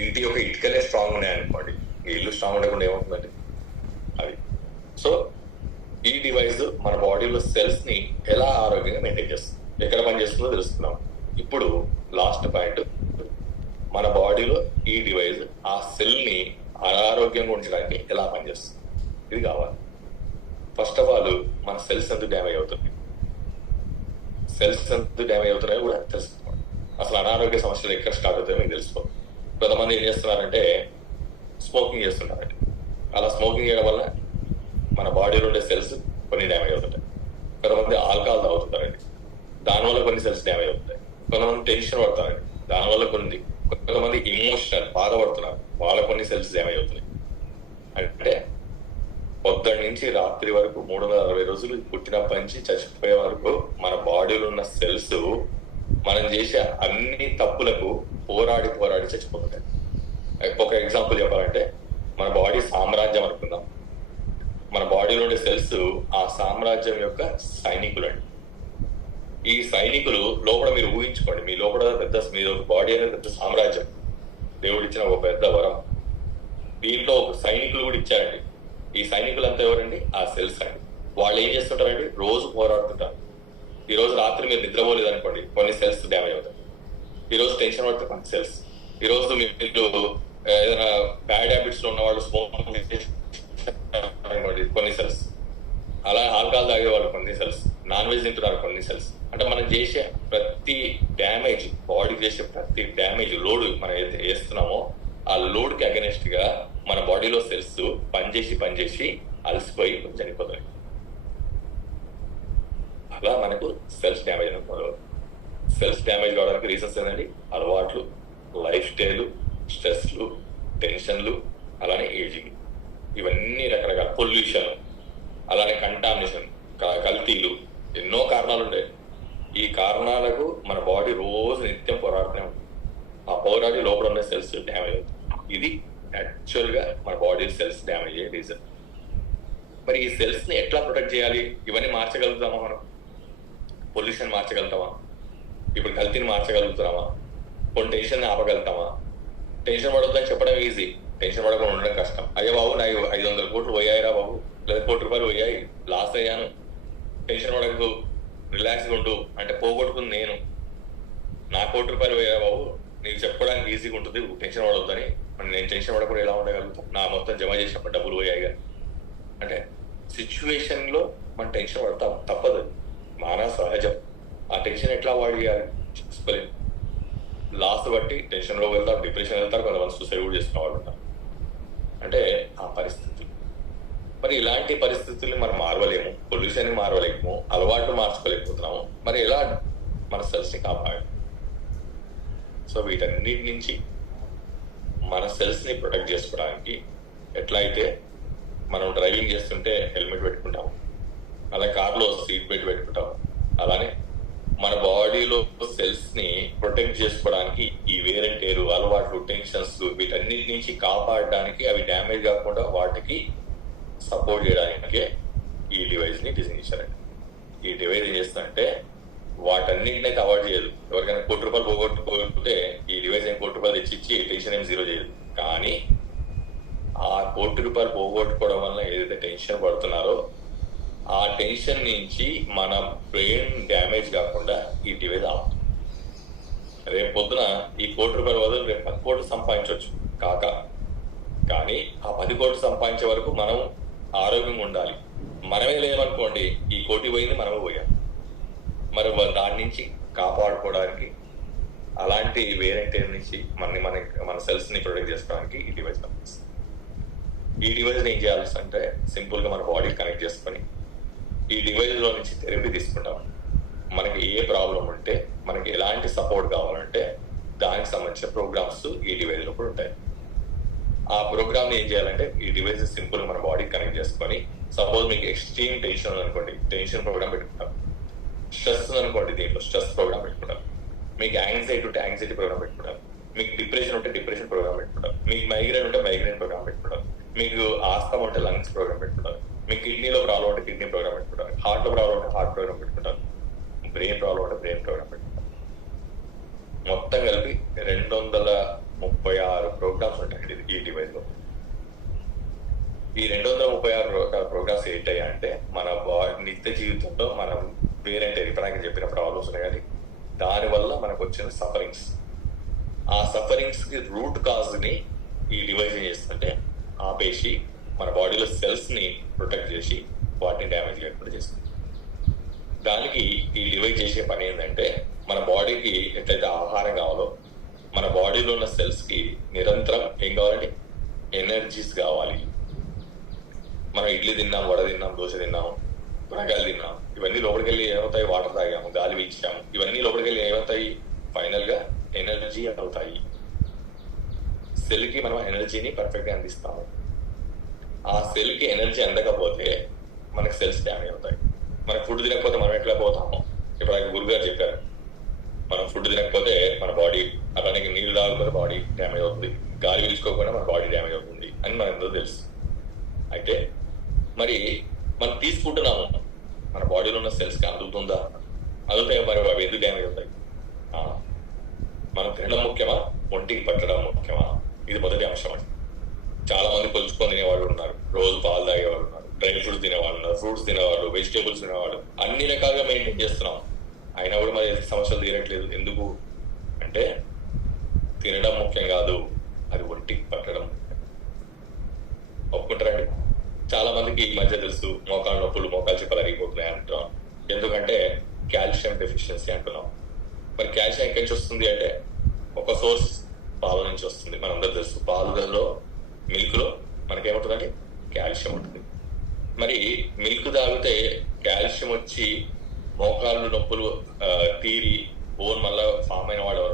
ఇంటి యొక్క ఇటుకలే స్ట్రాంగ్ ఉన్నాయి అనుకోండి, ఇల్లు స్ట్రాంగ్ ఉండకుండా ఏమవుతుందండి అది. సో ఈ డివైస్ మన బాడీలో సెల్స్ ని ఎలా ఆరోగ్యంగా మెయింటైన్ చేస్తుంది, ఎక్కడ పనిచేస్తుందో తెలుసుకున్నాం. ఇప్పుడు లాస్ట్ పాయింట్, మన బాడీలో ఈ డివైస్ ఆ సెల్ ని అనారోగ్యంగా ఉంచడానికి ఎలా పనిచేస్తుంది, ఇది కావాలి. ఫస్ట్ ఆఫ్ ఆల్ మన సెల్స్ ఎందుకు డ్యామేజ్ అవుతుంది, సెల్స్ ఎందుకు డ్యామేజ్ అవుతున్నాయో కూడా తెలుసుకోండి. అసలు అనారోగ్య సమస్యలు ఎక్కడ స్టార్ట్ అవుతాయో మీకు తెలుసుకో. కొంతమంది ఏం చేస్తున్నారంటే స్మోకింగ్ చేస్తున్నారండి. అలా స్మోకింగ్ చేయడం వల్ల మన బాడీలో ఉండే సెల్స్ కొన్ని డ్యామేజ్ అవుతుంటాయి. కొంతమంది ఆల్కహాల్ తాగుతుంటారండి, దానివల్ల కొన్ని సెల్స్ డ్యామేజ్ అవుతాయి. కొంతమంది టెన్షన్ పడతారండి, దానివల్ల కొంతమంది ఇమోషనల్ బాధపడుతున్నారు, వాళ్ళ కొన్ని సెల్స్ డ్యామేజ్ అవుతున్నాయి. అంటే పొద్దున్న నుంచి రాత్రి వరకు 360 రోజులు పుట్టినప్పటి నుంచి చచ్చిపోయే వరకు మన బాడీలో ఉన్న సెల్స్ మనం చేసే అన్ని తప్పులకు పోరాడి చచ్చిపోతుంటాయి. ఒక ఎగ్జాంపుల్ చెప్పాలంటే మన బాడీ సామ్రాజ్యం అనుకుందాం. మన బాడీలో ఉండే సెల్స్ ఆ సామ్రాజ్యం యొక్క సైనికులు అండి. ఈ సైనికులు లోపల మీరు ఊహించుకోండి, మీ లోపల మీరు బాడీ అనేది పెద్ద సామ్రాజ్యం, దేవుడు ఇచ్చిన ఒక పెద్ద వరం. దీంట్లో ఒక సైనికులు కూడా ఇచ్చారండి. ఈ సైనికులంతా ఎవరండి, ఆ సెల్స్ అండి. వాళ్ళు ఏం చేస్తుంటారండి, రోజు పోరాడుతుంటారు. ఈ రోజు రాత్రి మీరు నిద్రపోలేదు అనుకోండి, కొన్ని సెల్స్ డ్యామేజ్ అవుతాయి. ఈ రోజు టెన్షన్ పడితే కొన్ని సెల్స్, ఈ రోజు మీరు ఏదైనా బ్యాడ్ హ్యాబిట్స్ లో ఉన్న వాళ్ళు స్మోకింగ్ కొన్ని సెల్స్, అలా ఆల్కహాల్ తాగే వాళ్ళు కొన్ని సెల్స్, నాన్ వెజ్ తింటున్నారు కొన్ని సెల్స్. అంటే మనం చేసే ప్రతి డ్యామేజ్, బాడీకి చేసే ప్రతి డ్యామేజ్ లోడ్ మనం ఏదైతే వేస్తున్నామో ఆ లోడ్ కి అగెనిస్ట్ గా మన బాడీలో సెల్స్ పనిచేసి అలసిపోయి చనిపోతాయి. అలా మనకు సెల్స్ డ్యామేజ్ అనుకోవాలి. సెల్స్ డ్యామేజ్ కావడానికి రీజన్స్ ఏంటండి, అలవాట్లు, లైఫ్ స్టైల్, స్ట్రెస్లు, టెన్షన్లు, అలానే ఏజింగ్, ఇవన్నీ రకరకాల పొల్యూషన్, అలానే కంటామినేషన్, కల్తీలు, ఎన్నో కారణాలు ఉంటాయి. ఈ కారణాలకు మన బాడీ రోజు నిత్యం పోరాడుతూనే ఉంటుంది. ఆ పోరాడి లోపల ఉన్న సెల్స్ డ్యామేజ్ అవుతుంది. ఇది యాక్చువల్ గా మన బాడీ సెల్స్ డ్యామేజ్ అయ్యే రీజన్. మరి ఈ సెల్స్ ని ఎట్లా ప్రొటెక్ట్ చేయాలి? ఇవన్నీ మార్చగలుగుతామా మనం? పొల్యూషన్ మార్చగలుగుతామా? ఇప్పుడు కల్తీని మార్చగలుగుతున్నామా? కొన్ని టెన్షన్ ఆపగలుగుతామా? టెన్షన్ పడొద్దని చెప్పడం ఈజీ, టెన్షన్ పడకుండా ఉండడం కష్టం. అయ్యో బాబు నాకు 500 కోట్లు పోయాయిరా బాబు, లేదా ₹1 కోటి పోయాయి, లాస్ అయ్యాను, టెన్షన్ పడకు, రిలాక్స్గా ఉండు అంటే పోగొట్టుకుంది నేను. నా ₹1 కోటి పోయా బాబు, నీకు చెప్పడానికి ఈజీగా ఉంటుంది, టెన్షన్ పడొద్దని. నేను టెన్షన్ పడకుండా ఎలా ఉండగలుగుతాం? నా మొత్తం జమ చేసినప్పుడు డబ్బులు పోయాయిగా అంటే సిచ్యువేషన్ లో మనం టెన్షన్ పడతాం, తప్పదు, మానవ సహజం. ఆ టెన్షన్ ఎట్లా అవాయిడ్ చేయాలి చెప్పలేదు. లాస్ట్ బట్టి టెన్షన్ లో వెళ్తారు, డిప్రెషన్ వెళ్తారు, కొంతమంది సూసైడ్ కూడా చేసుకున్న వాళ్ళు ఉంటారు. అంటే ఆ పరిస్థితి. మరి ఇలాంటి పరిస్థితుల్ని మనం మారవలేము, పొల్యూషన్ మారవలేము, అలవాటు మార్చుకోలేకపోతున్నాము. మరి ఎలా మన సెల్స్ ని కాపాడాలి? సో వీటన్నిటి నుంచి మన సెల్స్ ని ప్రొటెక్ట్ చేసుకోవడానికి ఎట్లా అయితే మనం డ్రైవింగ్ చేస్తుంటే హెల్మెట్ పెట్టుకుంటాం, అలా కార్లో సీట్ బెల్ట్ పెట్టుకుంటాం, అలానే మన బాడీలో సెల్స్ ని ప్రొటెక్ట్ చేసుకోవడానికి ఈ వేర్ అండ్ టేరు, అలవాట్లు, టెన్షన్స్, వీటన్నిటి నుంచి కాపాడడానికి, అవి డ్యామేజ్ కాకుండా వాటికి సపోర్ట్ చేయడానికే ఈ డివైస్ ని డిజైన్ చేశారండి. ఈ డివైస్ ఏం చేస్తుందంటే వాటన్నిటినైతే అవాయిడ్ చేయదు. ఎవరికైనా ₹1 కోటి పోగొట్టుకుంటే ఈ డివైస్ ఏం ₹1 కోటి తెచ్చిచ్చి టెన్షన్ ఏం జీరో చేయదు. కానీ ఆ ₹1 కోటి పోగొట్టుకోవడం వల్ల ఏదైతే టెన్షన్ పడుతున్నారో ఆ టెన్షన్ నుంచి మన బ్రెయిన్ డ్యామేజ్ కాకుండా ఈ డివైస్ ఆపుతుంది. రేపు పొద్దున ఈ ₹1 కోటి బదులు రేపు 10 కోట్లు సంపాదించవచ్చు కానీ ఆ 10 కోట్లు సంపాదించే వరకు మనం ఆరోగ్యంగా ఉండాలి. మనమే లేమనుకోండి, ఈ కోటి పోయింది, మనమే పోయాం. మరి దాని నుంచి కాపాడుకోవడానికి, అలాంటి వేరే నుంచి మన సెల్స్ ని ప్రొటెక్ట్ చేసుకోవడానికి ఈ డివైస్ పనిచేస్తుంది. ఈ డివైస్ ఏం చేయాల్సి అంటే సింపుల్ గా మన బాడీ కనెక్ట్ చేసుకొని ఈ డివైస్ లో నుంచి థెరపీ తీసుకుంటాం. మనకి ఏ ప్రాబ్లం ఉంటే, మనకి ఎలాంటి సపోర్ట్ కావాలంటే దానికి సంబంధించిన ప్రోగ్రామ్స్ ఈ డివైస్ లో కూడా ఉంటాయి. ఆ ప్రోగ్రామ్ ఏం చేయాలంటే ఈ డివైస్ సింపుల్ మన బాడీ కనెక్ట్ చేసుకొని, సపోజ్ మీకు ఎక్స్ట్రీమ్ టెన్షన్ అనుకోండి, టెన్షన్ ప్రోగ్రామ్ పెట్టుకుంటాం. స్ట్రెస్ అనుకోండి, దీంట్లో స్ట్రెస్ ప్రోగ్రామ్ పెట్టుకుంటాం. మీకు యాంగ్జైటీ ఉంటే యాంగ్జైటీ ప్రోగ్రామ్ పెట్టుకుంటాం. మీకు డిప్రెషన్ ఉంటే డిప్రెషన్ ప్రోగ్రామ్ పెట్టుకుంటాం. మీకు మైగ్రేన్ ఉంటే మైగ్రేన్ ప్రోగ్రామ్ పెట్టుకుంటాం. మీకు ఆస్తమా ఉంటే లంగ్స్ ప్రోగ్రామ్ పెట్టుకుంటాం. మీకు కిడ్నీలో ప్రాబ్లం ఉంటే కిడ్నీ ప్రోగ్రామ్ పెట్టుకుంటాం. హార్ట్ లో ప్రాబ్లం ఉంటే హార్ట్ ప్రోగ్రామ్ పెట్టుకుంటాం. బ్రెయిన్ ప్రాబ్లం ఉంటే బ్రెయిన్ ప్రోగ్రామ్ పెట్టుకుంటాం. మొత్తం కలిపి 200 236 ప్రోగ్రామ్స్ ఉంటాయండి ఈ డివైస్ లో. ఈ 236 ప్రోగ్రామ్స్ ఏంటయ్యా అంటే మన నిత్య జీవితంలో మనం వేరంటే ఇప్పుడు చెప్పిన ప్రాబ్లమ్స్ ఉన్నాయి కానీ దానివల్ల మనకు వచ్చిన సఫరింగ్స్, ఆ సఫరింగ్స్ కి రూట్ కాజ్ ని ఈ డివైస్ ఏం చేస్తుంటే ఆపేసి మన బాడీలో సెల్స్ ని ప్రొటెక్ట్ చేసి వాటిని డ్యామేజ్ లేకుండా చేస్తుంది. దానికి ఈ డివైస్ చేసే పని ఏంటంటే మన బాడీకి ఎట్లయితే ఆహారం కావాలో మన బాడీలో ఉన్న సెల్స్ కి నిరంతరం ఏం కావాలండి, ఎనర్జీస్ కావాలి. మనం ఇడ్లీ తిన్నాం, వడ తిన్నాం, దోశ తిన్నాం, కూరగాయలు తిన్నాం, ఇవన్నీ లోపలికి వెళ్ళి ఏమవుతాయి, వాటర్ తాగాము, గాలి పీల్చాము, ఇవన్నీ లోపలికి వెళ్ళి ఏమవుతాయి, ఫైనల్ గా ఎనర్జీ అవుతాయి. సెల్ కి మనం ఎనర్జీని పర్ఫెక్ట్ గా అందిస్తాము. ఆ సెల్ కి ఎనర్జీ అందకపోతే మనకి సెల్స్ డ్యామేజ్ అవుతాయి. మనకు ఫుడ్ తినకపోతే మనం ఎట్లా పోతాము, ఇప్పుడు ఆయన గురుగారు చెప్పారు, మనం ఫుడ్ తినకపోతే మన బాడీ, అలానే నీళ్ళు తాగకపోతే బాడీ డ్యామేజ్ అవుతుంది, గాలి పీల్చుకోకపోయినా మన బాడీ డ్యామేజ్ అవుతుంది అని మనకు తెలుసు. అయితే మరి మనం తీసుకుంటున్నాము, మన బాడీలో ఉన్న సెల్స్ కి అందుతుందా, అందుతాయి, మరి అవి ఎందుకు డ్యామేజ్ అవుతాయి? మనం తినడం ముఖ్యమా, ఒంటికి పట్టడం ముఖ్యమా? ఇది మొదటి అంశం అండి. చాలా మంది కొలుచుకొని తినేవాళ్ళు ఉన్నారు, రోజు పాలు తాగేవాళ్ళు ఉన్నారు, డ్రై ఫ్రూట్స్ తినేవాళ్ళు ఉన్నారు, ఫ్రూట్స్ తినేవాళ్ళు, వెజిటేబుల్స్ తినేవాళ్ళు, అన్ని రకాలుగా మెయింటైన్ చేస్తున్నాం. అయినా కూడా మరి సమస్యలు తీరట్లేదు. ఎందుకు అంటే తినడం ముఖ్యం కాదు, అది ఒంటికి పట్టడం ముఖ్యం. ఒప్పుకుంటారండి? చాలా మందికి ఈ మధ్య తెలుసు మోకాళ్ళ నొప్పులు, మోకాలు చిప్పలు అరిగిపోతున్నాయి అంటున్నాం. ఎందుకంటే కాల్షియం డెఫిషియన్సీ అంటున్నాం. మరి కాల్షియం ఎక్కడి నుంచి వస్తుంది అంటే ఒక సోర్స్ పాల నుంచి వస్తుంది. మనందరూ తెలుసు పాలలో, మిల్క్ లో మనకేముంటుందండి, కాల్షియం ఉంటుంది. మరి మిల్క్ తాగితే కాల్షియం వచ్చి మోకాళ్ళు నొప్పులు తీరి బోన్ మళ్ళా ఫామ్ అయిన వాడు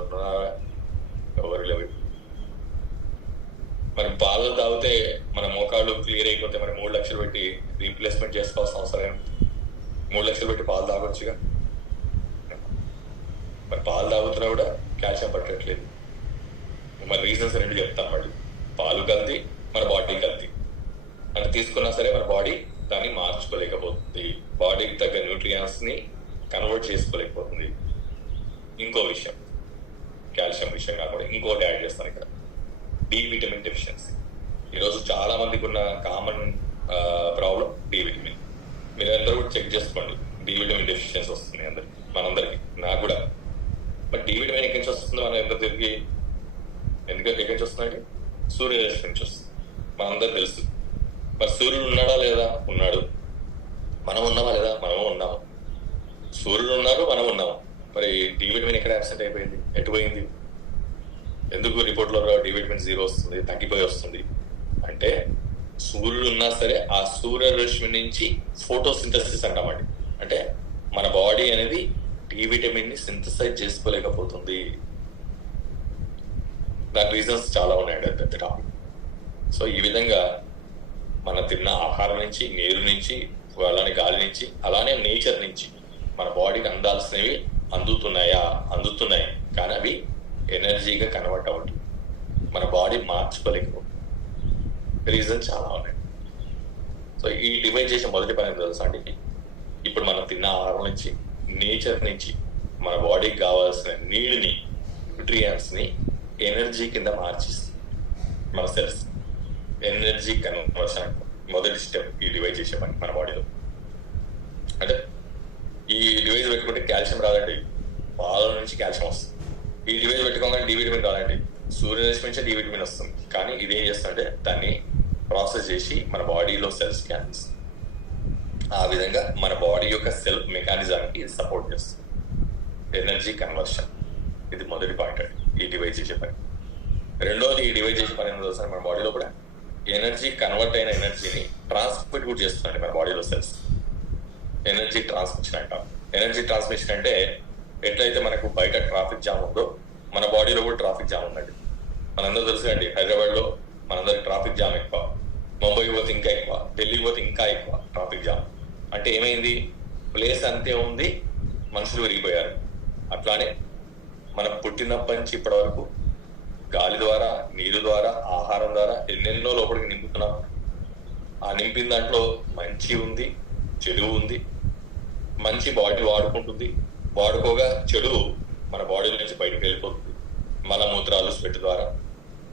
ఎవరు లేవు. మరి పాలు తాగితే మన మోకాళ్ళు క్లియర్ అయిపోతే మరి 3 లక్షలు పెట్టి రీప్లేస్మెంట్ చేసుకోవాల్సిన అవసరం 3 లక్షలు పెట్టి పాలు తాగొచ్చుగా. మరి పాలు తాగుతున్నా కూడా కాల్షియం పట్టట్లేదు. మరి రీజన్స్ రెండు చెప్తాం. మళ్ళీ పాలు కల్తీ, మన బాడీ కల్తీ అని తీసుకున్నా సరే మన బాడీ దాన్ని మార్చుకోలేకపోతుంది, బాడీకి తగ్గ న్యూట్రియంట్స్ ని కన్వర్ట్ చేసుకోలేకపోతుంది. ఇంకో విషయం, కాల్షియం విషయం కాకుండా ఇంకోటి యాడ్ చేస్తాను ఇక్కడ, డి విటమిన్ డెఫిషియన్సీ. ఈరోజు చాలా మందికి ఉన్న కామన్ ప్రాబ్లం డి విటమిన్. మీరు అందరూ కూడా చెక్ చేసుకోండి, డి విటమిన్ డెఫిషియన్సీ వస్తుంది అందరికి, మనందరికి, నాకు కూడా. బట్ డి విటమిన్ ఎక్కడి నుంచి వస్తుంది మన ఎంత తిరిగి, ఎందుకంటే ఎక్కడి నుంచి వస్తుందంటే సూర్యరశ్మి నుంచి వస్తుంది. మనందరూ తెలుసు. మరి సూర్యుడు ఉన్నాడా లేదా? ఉన్నాడు. మనం ఉన్నామా లేదా? మనము ఉన్నాము. సూర్యుడు ఉన్నారు, మనం ఉన్నాము. మరి డి విటమిన్ ఎక్కడ అబ్సెంట్ అయిపోయింది, ఎటు పోయింది? ఎందుకు రిపోర్ట్లో డి విటమిన్ 0 వస్తుంది, తగ్గిపోయి వస్తుంది అంటే సూర్యుడు ఉన్నా సరే ఆ సూర్యరశ్మి నుంచి ఫోటోసింథసిస్ అంటామండి. అంటే మన బాడీ అనేది డి విటమిన్ ని సింథసైజ్ చేసుకోలేకపోతుంది. దాని రీజన్స్ చాలా ఉన్నాయండి, అది పెద్ద టాపిక్. సో ఈ విధంగా మన తిన్న ఆహారం నుంచి, నీరు నుంచి, అలానే గాలి నుంచి, అలానే నేచర్ నుంచి మన బాడీకి అందాల్సినవి అందుతున్నాయి, కానీ అవి ఎనర్జీగా కన్వర్ట్ అవుతుంది. మన బాడీ మార్చుకోలేకపోతుంది. రీజన్ చాలా ఉన్నాయి. సో ఈ డివైడ్ చేసే మొదటి పని తెలుసా అండి, ఇప్పుడు మనం తిన్న ఆహారం నుంచి, నేచర్ నుంచి మన బాడీకి కావాల్సిన నీళ్ళని, న్యూట్రియంట్స్ ని ఎనర్జీ కింద మార్చిస్తుంది మన సెల్స్. ఎనర్జీ కన్వర్షన్ మొదటి స్టెప్ ఈ డివైడ్ చేసే పని మన బాడీలో. అంటే ఈ డివైస్ పెట్టుకుంటే కాల్షియం రాదండి, పాల నుంచి కాల్షియం వస్తుంది. ఈ డివైస్ పెట్టుకోగానే డి విటమిన్ రాదండి, సూర్యరశ్మి నుంచి డి విటమిన్ వస్తుంది. కానీ ఇది ఏం చేస్తుందంటే దాన్ని ప్రాసెస్ చేసి మన బాడీలో సెల్స్ కి అందిస్తుంది. ఆ విధంగా మన బాడీ యొక్క సెల్ఫ్ మెకానిజానికి సపోర్ట్ చేస్తుంది ఎనర్జీ కన్వర్షన్. ఇది మొదటి పాయింట్ అండి ఈ డివైస్ చేసే పని. రెండోది, ఈ డివైస్ చేసే పని ఏంటో మన బాడీలో కూడా ఎనర్జీ కన్వర్ట్ అయిన ఎనర్జీని ట్రాన్స్మిట్ కూడా చేస్తుందండి మన బాడీలో సెల్స్. ఎనర్జీ ట్రాన్స్మిషన్ అంటాం. ఎనర్జీ ట్రాన్స్మిషన్ అంటే ఎట్లయితే మనకు బయట ట్రాఫిక్ జామ్ ఉందో మన బాడీలో కూడా ట్రాఫిక్ జామ్ ఉందండి. మనందరూ తెలుసు అండి, హైదరాబాద్ లో మనందరికి ట్రాఫిక్ జామ్ ఎక్కువ, ముంబైకి పోతే ఇంకా ఎక్కువ, ఢిల్లీకి పోతే ఇంకా ఎక్కువ ట్రాఫిక్ జామ్. అంటే ఏమైంది, ప్లేస్ అంతే ఉంది, మనుషులు విరిగిపోయారు. అట్లానే మనం పుట్టినప్పటి నుంచి ఇప్పటి వరకు గాలి ద్వారా, నీరు ద్వారా, ఆహారం ద్వారా ఎన్నెన్నో లోపలికి నింపుతున్నాం. ఆ నింపిన దాంట్లో మంచి ఉంది, చెడు ఉంది. మంచి బాడీ వాడుకుంటుంది, వాడుకోగా చెడు మన బాడీ నుంచి బయటకు వెళ్ళిపోతుంది. మలమూత్రాలు, స్వెట్ ద్వారా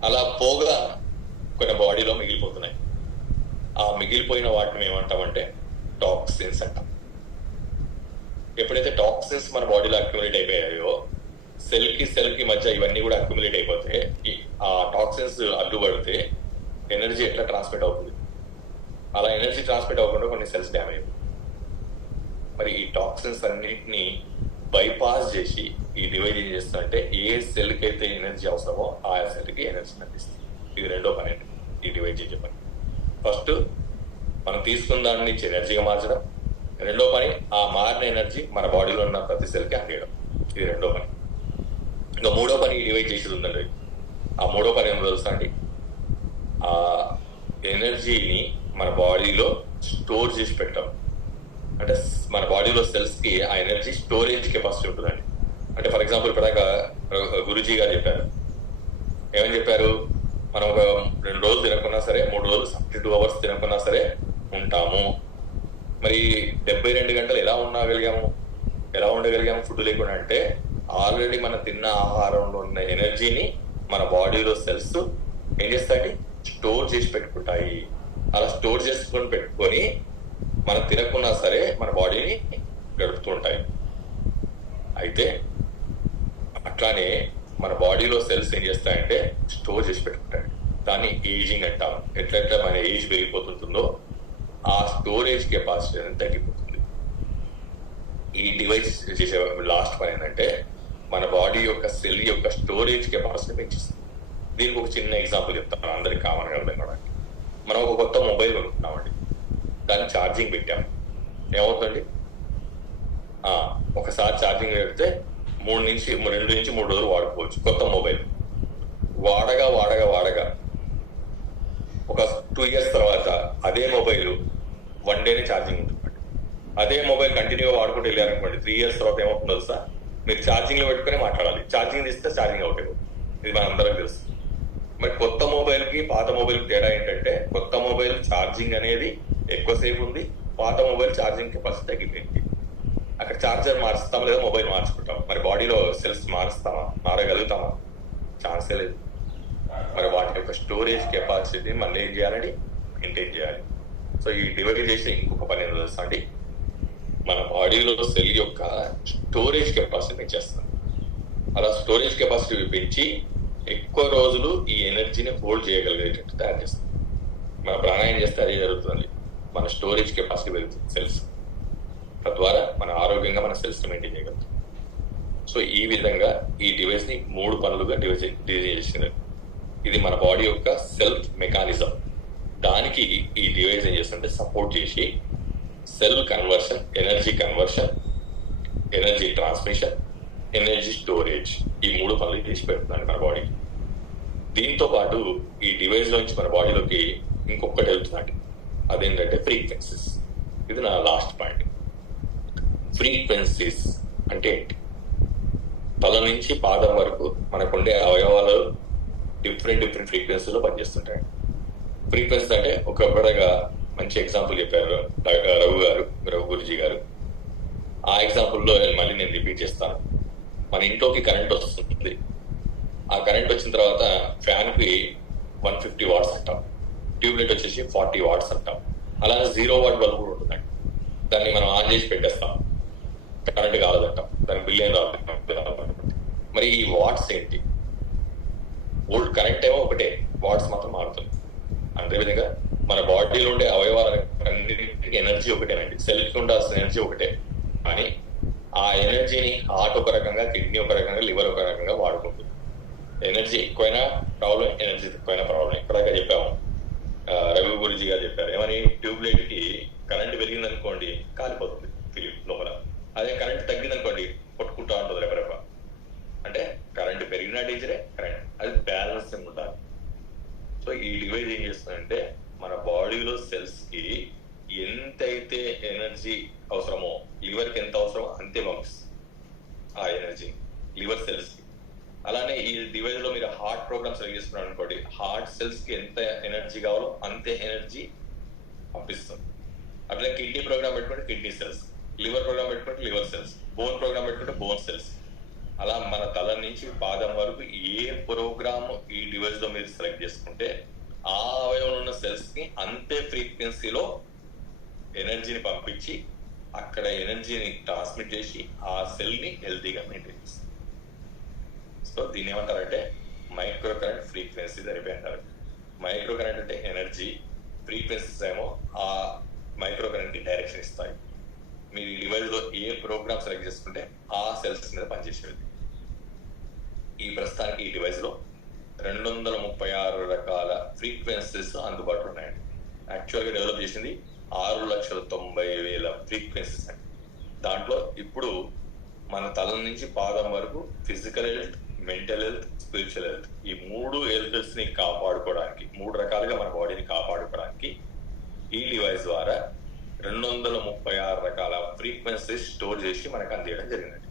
అలా పోగా కొన్ని బాడీలో మిగిలిపోతున్నాయి. ఆ మిగిలిపోయిన వాటిని ఏమంటామంటే టాక్సిన్స్ అంటాం. ఎప్పుడైతే టాక్సిన్స్ మన బాడీలో అక్యుములేట్ అయిపోయాయో, సెల్ కి మధ్య ఇవన్నీ కూడా అక్యుములేట్ అయిపోతే ఆ టాక్సిన్స్ అడ్డుపడితే ఎనర్జీ ఎట్లా ట్రాన్స్మిట్ అవుతుంది? అలా ఎనర్జీ ట్రాన్స్మిట్ అవ్వకుండా కొన్ని సెల్స్ డ్యామేజ్ అవుతుంది. మరి ఈ టాక్సిన్స్ అన్నింటినీ బైపాస్ చేసి ఈ డివైజ్ ఏం చేస్తుందంటే ఏ సెల్కి అయితే ఎనర్జీ అవసరమో ఆ సెల్కి ఎనర్జీని అందిస్తుంది. ఇది రెండో పని అండి ఈ డివైజ్ చేసే పని. ఫస్ట్ మనం తీసుకున్న దాని నుంచి ఎనర్జీగా మార్చడం, రెండో పని ఆ మారిన ఎనర్జీ మన బాడీలో ఉన్న ప్రతి సెల్కి అందేయడం. ఇది రెండో పని. ఇంకా మూడో పని ఈ డివైజ్ చేసేది ఉందండి. ఆ మూడో పని ఏమో తెలుసా అండి? ఆ ఎనర్జీని మన బాడీలో స్టోర్ చేసి పెట్టాం. అంటే మన బాడీలో సెల్స్ కి ఆ ఎనర్జీ స్టోరేజ్ కెపాసిటీ ఉంటుందండి. అంటే ఫర్ ఎగ్జాంపుల్ ఇప్పటిదాకా గురూజీ గారు చెప్పారు, ఏమని చెప్పారు? మనం ఒక 2 రోజులు తినకున్నా సరే, 3 రోజులు 72 hours తినకున్నా సరే ఉంటాము. మరి 72 గంటలు ఎలా ఉండగలిగాము ఫుడ్ లేకుండా? అంటే ఆల్రెడీ మనం తిన్న ఆహారంలో ఉన్న ఎనర్జీని మన బాడీలో సెల్స్ ఏం చేస్తాయి? స్టోర్ చేసి పెట్టుకుంటాయి. అలా స్టోర్ చేసుకొని పెట్టుకొని మనం తినకున్నా సరే మన బాడీని గడుపుతూ ఉంటాయి. అయితే అట్లానే మన బాడీలో సెల్స్ ఏం చేస్తాయంటే స్టోర్ చేసి పెట్టుకుంటాయి. దాన్ని ఏజింగ్ అంటాం. ఎట్లయితే మన ఏజ్ పెరిగిపోతుంటుందో ఆ స్టోరేజ్ కెపాసిటీ అనేది తగ్గిపోతుంది. ఈ డివైస్ చేసే లాస్ట్ పని ఏంటంటే మన బాడీ యొక్క సెల్ యొక్క స్టోరేజ్ కెపాసిటీ పెంచిస్తుంది. దీనికి ఒక చిన్న ఎగ్జాంపుల్ చెప్తాను, అందరికి కామన్ గా అర్థం. మనం ఒక కొత్త మొబైల్ కొనుక్కున్నామండి, దాన్ని ఛార్జింగ్ పెట్టాం. ఏమవుతుంది? ఒకసారి ఛార్జింగ్ పెడితే 2 నుంచి 3 రోజులు వాడుకోవచ్చు. కొత్త మొబైల్ వాడగా ఒక 2 years తర్వాత అదే మొబైల్ 1 day ఛార్జింగ్ ఉంటుంది. అదే మొబైల్ కంటిన్యూగా వాడుకుంటూ వెళ్ళారనుకోండి, 3 years తర్వాత ఏమవుతుందో తెలుసా? మీరు ఛార్జింగ్ లో పెట్టుకుని మాట్లాడాలి. ఛార్జింగ్ తీస్తే ఛార్జింగ్ అవుట్ అయిపోతుంది. ఇది మన అందరికి తెలుసు. మరి కొత్త మొబైల్ కి పాత మొబైల్ తేడా ఏంటంటే, కొత్త మొబైల్ ఛార్జింగ్ అనేది ఎక్కువసేపు ఉంది, పాత మొబైల్ ఛార్జింగ్ కెపాసిటీ తగ్గిపోయింది. అక్కడ ఛార్జర్ మార్చుతామా లేదా మొబైల్ మార్చుకుంటాం. మరి బాడీలో సెల్స్ మారగలుగుతామా? ఛాన్సే లేదు. మరి వాటి యొక్క స్టోరేజ్ కెపాసిటీ మళ్ళీ ఏం చేయాలండి? మెయింటైన్ చేయాలి. సో ఈ డివైడ్ చేసి ఇంకొక పని ఏదో తెలుసా అండి, మన బాడీలో సెల్ యొక్క స్టోరేజ్ కెపాసిటీ పెంచేస్తాం. అలా స్టోరేజ్ కెపాసిటీ పెంచి ఎక్కువ రోజులు ఈ ఎనర్జీని హోల్డ్ చేయగలిగేటట్టు తయారు చేస్తాం. మన ప్రాణాయామం చేస్తే అదే జరుగుతుంది. మన స్టోరేజ్ కెపాసిటీ పెరుగుతుంది సెల్స్. తద్వారా మన ఆరోగ్యంగా మన సెల్స్ మెయింటైన్ చేయగలుగుతాం. సో ఈ విధంగా ఈ డివైస్ ని 3 పనులుగా డివైజ్ చేసినది. ఇది మన బాడీ యొక్క సెల్ఫ్ మెకానిజం. దానికి ఈ డివైస్ ఏం చేస్తుంటే సపోర్ట్ చేసి cell conversion, energy transmission, energy storage, ఈ 3 పనులు చేసి పెడుతున్నాను మన బాడీకి. దీంతో పాటు ఈ డివైస్ నుంచి మన బాడీలోకి ఇంకొకటి వెళ్తుందండి, అదేంటంటే ఫ్రీక్వెన్సీస్. ఇది నా లాస్ట్ పాయింట్. ఫ్రీక్వెన్సీస్ అంటే ఏంటి? తల నుంచి పాదం వరకు మనకుండే అవయవాలు డిఫరెంట్ ఫ్రీక్వెన్సీలో పనిచేస్తుంటాయి. ఫ్రీక్వెన్సీ అంటే ఒకప్పుడుగా మంచి ఎగ్జాంపుల్ చెప్పారు రఘు గురుజీ గారు. ఆ ఎగ్జాంపుల్లో మళ్ళీ నేను రిపీట్ చేస్తాను. మన ఇంట్లోకి కరెంట్ వస్తుంది. ఆ కరెంట్ వచ్చిన తర్వాత ఫ్యాన్ కి 150 watts అంటాం, ట్యూబ్లైట్ వచ్చేసి 40 watts అంటాం. అలానే 0 watt బల్బ్ కూడా ఉంటుందండి. దాన్ని మనం ఆన్ చేసి పెట్టేస్తాం, కరెంట్ కాలేదంటాం, దానికి బిల్ ఏం రాదు. మరి ఈ వాట్స్ ఏంటి? ఓల్డ్ కరెంట్ ఏమో ఒకటే, వాట్స్ మాత్రం మారుతుంది. అదేవిధంగా మన బాడీలో ఉండే అవయవాలన్నిటికీ ఎనర్జీ ఒకటేనండి. సెల్కి ఉండాల్సిన ఎనర్జీ ఒకటే, కానీ ఆ ఎనర్జీని హార్ట్ ఒక రకంగా, కిడ్నీ ఒక రకంగా, లివర్ ఒక రకంగా వాడుకుంటుంది. ఎనర్జీ ఎక్కువైనా ప్రాబ్లం, ఎనర్జీ తక్కువైనా ప్రాబ్లం. ఇప్పటిదాకా చెప్పాము, రఘు గురుజీ గారు చెప్పారు ఏమని, ట్యూబ్లైట్ కి కరెంట్ పెరిగింది అనుకోండి కాలిపోతుంది ఫిలిం లోపల. అదే కరెంట్ తగ్గింది అనుకోండి కొట్టుకుంటా ఉంటుంది రెపరెప. అంటే కరెంట్ పెరిగిన డేంజరే, కరెంట్ అది బ్యాలెన్స్ ఉండాలి. సో ఈ డివైజ్ ఏం చేస్తుందంటే మన బాడీలో సెల్స్ కి ఎంతైతే ఎనర్జీ అవసరమో, లివర్ కి ఎంత అవసరమో అంతే పంపిస్తుంది ఆ ఎనర్జీ లివర్ సెల్స్ కి. అలానే ఈ డివైజ్ లో మీరు హార్ట్ ప్రోగ్రామ్ సెలెక్ట్ చేసుకున్నారు అనుకోండి, హార్ట్ సెల్స్ కి ఎంత ఎనర్జీ కావాలో అంతే ఎనర్జీ పంపిస్తుంది. అట్లా కిడ్నీ ప్రోగ్రామ్ పెట్టుకుంటే కిడ్నీ సెల్స్, లివర్ ప్రోగ్రామ్ పెట్టుకుంటే లివర్ సెల్స్, బోన్ ప్రోగ్రామ్ పెట్టుకుంటే బోన్ సెల్స్. అలా మన తల నుంచి పాదం వరకు ఏ ప్రోగ్రామ్ ఈ డివైస్ లో మీరు సెలెక్ట్ చేసుకుంటే ఆ అవయవంలో ఉన్న సెల్స్ ని అంతే ఫ్రీక్వెన్సీలో ఎనర్జీని పంపించి అక్కడ ఎనర్జీని ట్రాన్స్మిట్ చేసి ఆ సెల్ ని హెల్తీగా మెయింటైన్ చేస్తుంది. సో దీన్ని ఏమంటారంటే మైక్రో కరెంట్ ఫ్రీక్వెన్సీ థెరపీ అంటారు. మైక్రో కరెంట్ అంటే ఎనర్జీ, ఫ్రీక్వెన్సీస్ ఏమో ఆ మైక్రో కరెంట్ కి డైరెక్షన్ ఇస్తాయి. మీరు ఈ డివైస్ లో ఏ ప్రోగ్రామ్ సెలెక్ట్ చేసుకుంటే ఆ సెల్స్ మీద పనిచేసేది. ఈ ప్రస్తుతానికి ఈ డివైస్ లో 236 రకాల ఫ్రీక్వెన్సీస్ అందుబాటులో ఉన్నాయండి. యాక్చువల్ గా డెవలప్ చేసింది 6,90,000 ఫ్రీక్వెన్సీస్ అండి. దాంట్లో ఇప్పుడు మన తల నుంచి పాదం వరకు physical health, mental health, spiritual health, ఈ 3 హెల్త్స్ ని కాపాడుకోవడానికి, 3 రకాలుగా మన బాడీని కాపాడుకోవడానికి ఈ డివైస్ ద్వారా 236 రకాల ఫ్రీక్వెన్సీస్ స్టోర్ చేసి మనకు అందించడం జరిగిందండి.